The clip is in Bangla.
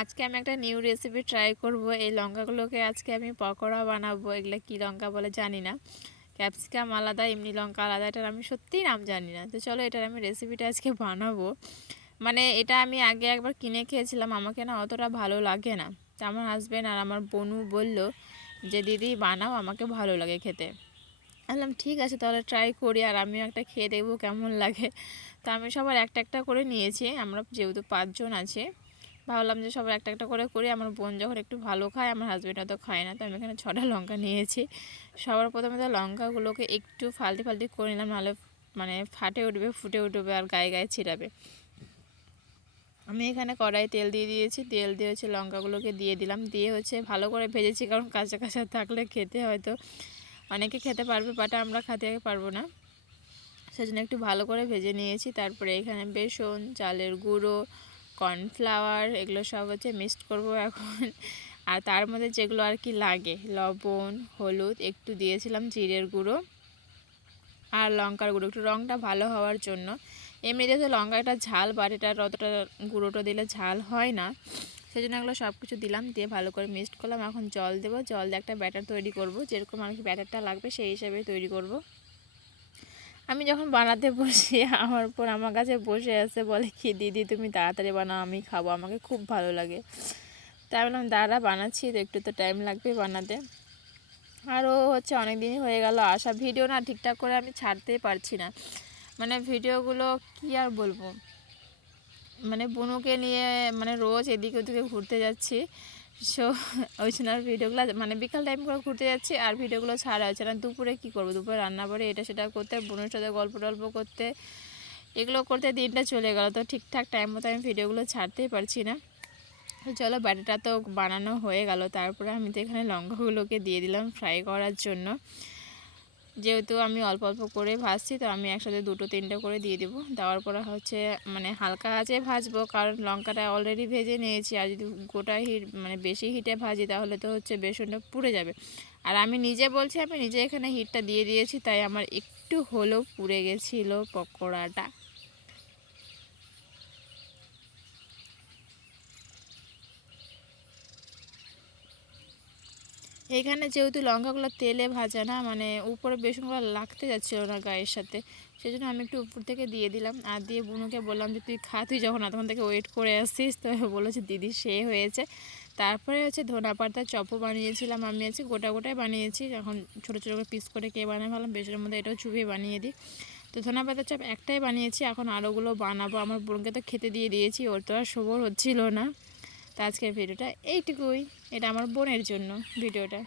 আজকে আমি একটা নিউ রেসিপি ট্রাই করব। এই লঙ্কাগুলোকে আজকে আমি পকোড়া বানাবো। এগুলো কি লঙ্কা বলে জানি না। ক্যাপসিকাম আলাদা, এমনি লঙ্কা আলাদা, এটার আমি সত্যিই নাম জানি না। তো চলো এটার আমি রেসিপিটা আজকে বানাবো। মানে এটা আমি আগে একবার কিনে খেয়েছিলাম, আমাকে না অতটা ভালো লাগে না। তো আমার হাজব্যান্ড আর আমার বোনু বলল যে, দিদি, বানাও, আমাকে ভালো লাগে খেতে। বললাম, ঠিক আছে, তাহলে ট্রাই করি আর আমিও একটা খেয়ে দেখব কেমন লাগে। তো আমি সবার একটা একটা করে নিয়েছি। আমরা যেহেতু পাঁচজন আছে ভাবলাম যে সবার একটা একটা করে করি। আমার বোন যখন একটু ভালো খায়, আমার হাজব্যান্ড তো খায় না। তো আমি এখানে ছটা লঙ্কা নিয়েছি। সবার প্রথমে তো লঙ্কাগুলোকে একটু ফালতি ফালতি করে নিলাম, নাহলে মানে ফাটে উঠবে, ফুটে উঠবে আর গায়ে গায়ে ছিটাবে আমি এখানে কড়াই তেল দিয়ে দিয়েছি। তেল দিয়ে হচ্ছে লঙ্কাগুলোকে দিয়ে দিলাম। দিয়ে হচ্ছে ভালো করে ভেজেছি, কারণ কাঁচা কাঁচা থাকলে খেতে হয়তো অনেকে খেতে পারবে বাট আমরা খেতে পারব না। সেজন্য একটু ভালো করে ভেজে নিয়েছি। তারপরে এখানে বেসন, চালের গুঁড়ো কর্নফ্লাওয়ার এগুলো সব হচ্ছে মিক্সড করব এখন। আর তার মধ্যে যেগুলো আর কি লাগে, লবণ, হলুদ, একটু দিয়েছিলাম জিরের গুঁড়ো আর লঙ্কার গুঁড়ো। একটু রঙটা ভালো হওয়ার জন্য। এমনিতে তো লঙ্কাটা ঝাল বাট এটা অতটা গুঁড়োটা দিলে ঝাল হয় না। সেই জন্য এগুলো সব কিছু দিলাম, দিয়ে ভালো করে মিক্সড করলাম। এখন জল দেবো, জল দিয়ে একটা ব্যাটার তৈরি করব। যেরকম আর কি ব্যাটারটা লাগবে, সেই হিসাবে তৈরি করব। আমি যখন বানাতে বসি, আমার পর আমার কাছে বসে আছে, বলে কি, দিদি, তুমি তাড়াতাড়ি বানাও, আমি খাব, আমাকে খুব ভালো লাগে। তাই বললাম দাদা বানাচ্ছি, তো একটু তো টাইম লাগবে বানাতে। আরও হচ্ছে অনেক দিনই হয়ে গেল আসা ভিডিও না ঠিকঠাক করে আমি ছাড়তেই পারছি না। মানে ভিডিওগুলো কি আর বলব? মানে বুনুকে নিয়ে মানে রোজ এদিকে ওদিকে ঘুরতে যাচ্ছি। সো ওই জন্য আর ভিডিওগুলো মানে বিকাল টাইম করে ঘুরতে যাচ্ছি আর ভিডিওগুলো ছাড়া হচ্ছে না। দুপুরে কী করব? দুপুরে রান্না করে এটা সেটা করতে, বোনের সাথে গল্প টল্প করতে, এগুলো করতে দিনটা চলে গেল। তো ঠিকঠাক টাইম মতো আমি ভিডিওগুলো ছাড়তেই পারছি না। চলো ব্যাটাটা তো বানানো হয়ে গেল। তারপরে আমি তো এখানে লঙ্কাগুলোকে দিয়ে দিলাম ফ্রাই করার জন্য। যেহেতু আমি অল্প অল্প করে ভাজছি, তো আমি একসাথে দুটো, তিনটে করে দিয়ে দেবো। দেওয়ার পরে হচ্ছে মানে হালকা আছে ভাজবো, কারণ লঙ্কাটা অলরেডি ভেজে নিয়েছি। আর যদি গোটা হিট মানে বেশি হিটে ভাজি, তাহলে তো হচ্ছে বেসনটা পুড়ে যাবে। আর আমি নিজে বলছি, আমি নিজে এখানে হিটটা দিয়ে দিয়েছি, তাই আমার একটু হলেও পুড়ে গেছিল পকোড়াটা। এখানে যেহেতু লঙ্কাগুলো তেলে ভাজা না মানে উপরে বেসনগুলো লাগতে যাচ্ছিল না গায়ের সাথে সেই জন্য আমি একটু উপর থেকে দিয়ে দিলাম। আর দিয়ে বুনুকে বললাম যে, তুই খা, তুই যখন তখন থেকে ওয়েট করে আসছিস, তো বলেছে, দিদি, সে হয়েছে। তারপরে হচ্ছে ধনা পাতার চপও বানিয়েছিলাম আমি আছি গোটা গোটাই বানিয়েছি। এখন ছোটো ছোটো করে পিস করে কে বানাই ভাবলাম বেসনের মধ্যে এটাও চুপিয়ে বানিয়ে দিই। তো ধনা পাতার চপ একটাই বানিয়েছি, এখন আরোগুলো বানাবো। আমার বোনকে তো খেতে দিয়ে দিয়েছি, ওর তো আর সবর হচ্ছিল না। তো আজকের ভিডিওটা এইটুকুই। এটা আমার বোনের জন্য ভিডিওটা।